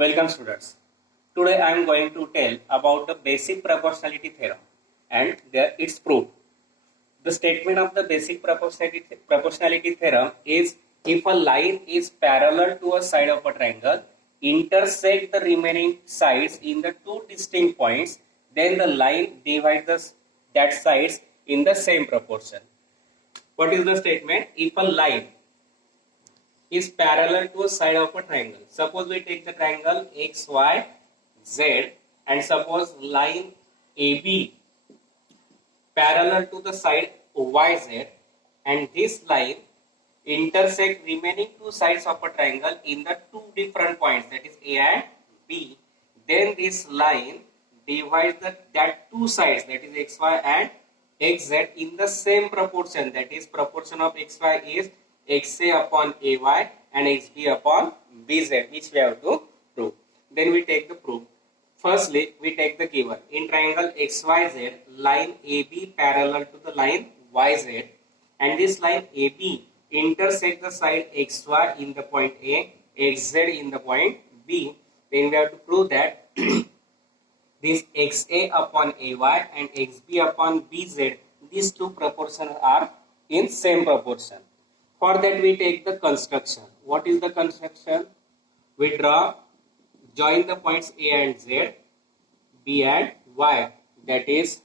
Welcome students. Today I am going to tell about the basic proportionality theorem and its proof. The statement of the basic proportionality theorem is if a line is parallel to a side of a triangle, intersect the remaining sides in the two distinct points, then the line divides that sides in the same proportion. What is the statement? If a line is parallel to a side of a triangle. Suppose we take the triangle XYZ and suppose line AB parallel to the side YZ and this line intersect remaining two sides of a triangle in the two different points, that is A and B. Then this line divides that two sides, that is XY and XZ, in the same proportion, that is proportion of XY is XA upon AY and XB upon BZ, which we have to prove. Then we take the proof. Firstly, we take the given. In triangle XYZ, line AB parallel to the line YZ and this line AB intersect the side XY in the point A, XZ in the point B. Then we have to prove that this XA upon AY and XB upon BZ, these two proportions are in same proportion. For that we take the construction. What is the construction? We join the points A and Z, B and Y. That is,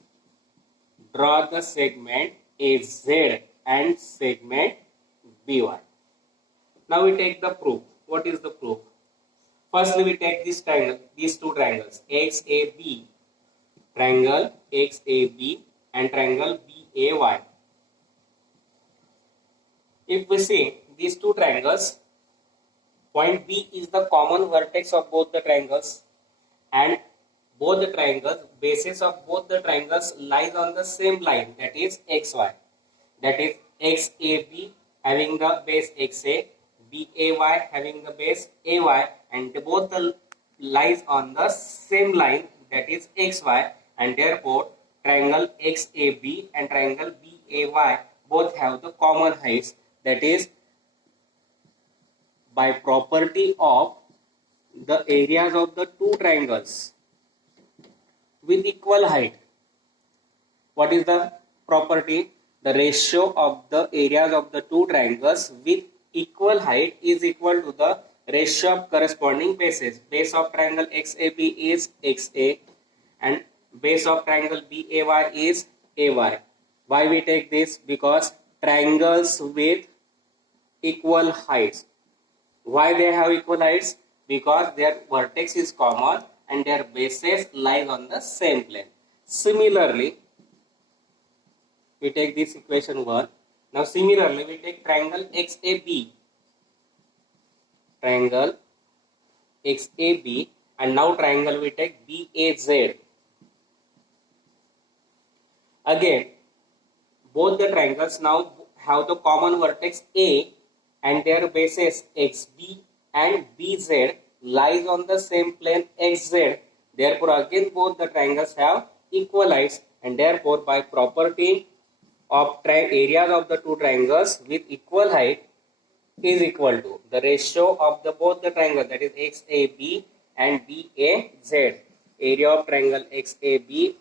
draw the segment AZ and segment BY. Now we take the proof. What is the proof? Firstly, we take this triangle, these two triangles, XAB, triangle XAB and triangle BAY. If we see these two triangles, point B is the common vertex of both the triangles and both the triangles, bases of both the triangles lies on the same line, that is XY. That is XAB having the base XA, BAY having the base AY, and both the lies on the same line, that is XY, and therefore triangle XAB and triangle BAY both have the common heights. That is, by property of the areas of the two triangles with equal height. What is the property? The ratio of the areas of the two triangles with equal height is equal to the ratio of corresponding bases. Base of triangle XAB is XA and base of triangle BAY is AY. Why we take this? Because triangles with equal heights. Why they have equal heights? Because their vertex is common and their bases lie on the same plane. Similarly, we take this equation 1. Now similarly, we take triangle XAB. Triangle XAB and now triangle we take BAZ. Again, both the triangles now have the common vertex A and their bases XB and BZ lies on the same plane XZ. Therefore, again both the triangles have equal heights and therefore by property of areas of the two triangles with equal height is equal to the ratio of the both the triangles, that is XAB and BAZ. Area of triangle XAB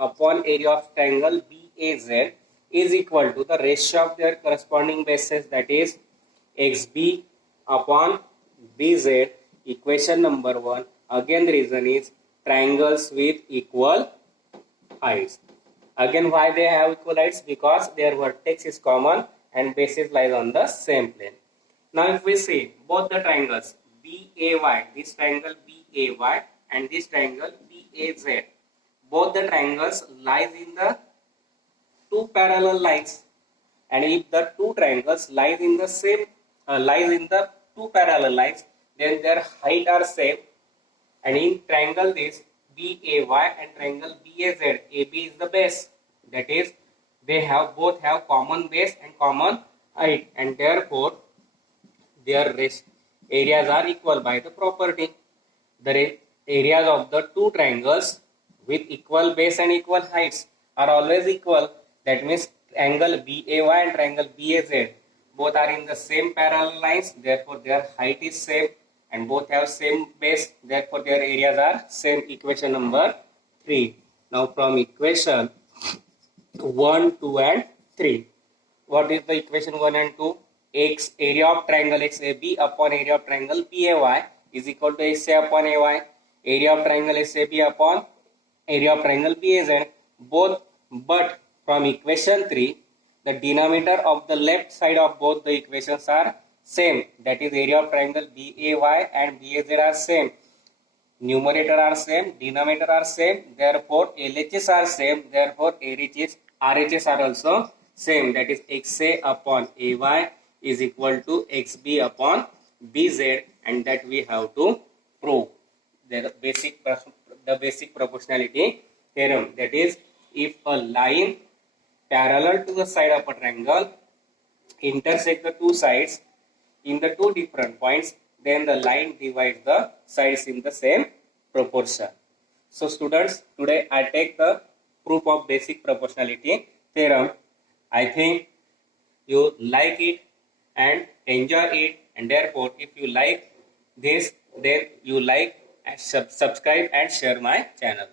upon area of triangle BAZ is equal to the ratio of their corresponding bases, that is XB upon BZ. Equation number 1. Again the reason is triangles with equal heights. Again why they have equal heights? Because their vertex is common and bases lies on the same plane. Now if we see both the triangles BAY, this triangle BAY and this triangle BAZ, both the triangles lies in the two parallel lines, and if the two triangles lies in the same two parallel lines, then their height are same. And in triangle this BAY and triangle BAZ, AB is the base, that is they have both have common base and common height, and therefore their areas are equal by the property. The areas of the two triangles with equal base and equal heights are always equal. That means triangle BAY and triangle BAZ both are in the same parallel lines, therefore their height is same. and both have same base, therefore their areas are same. Equation number 3. Now from equation 1, 2 and 3. What is the equation 1 and 2? X area of triangle XAB upon area of triangle PAY is equal to SA upon AY. Area of triangle SAB upon area of triangle BAZ. Both, but from equation 3, the denominator of the left side of both the equations are same. That is area of triangle BAY and BAZ are same. Numerator are same, denominator are same, therefore LHS are same, therefore RHS are also same. That is XA upon AY is equal to XB upon BZ, and that we have to prove. The basic proportionality theorem. That is, if a line parallel to the side of a triangle intersect the two sides in the two different points, then the line divides the sides in the same proportion. So students, today I take the proof of basic proportionality theorem. I think you like it and enjoy it, and therefore if you like this, then you like and subscribe and share my channel.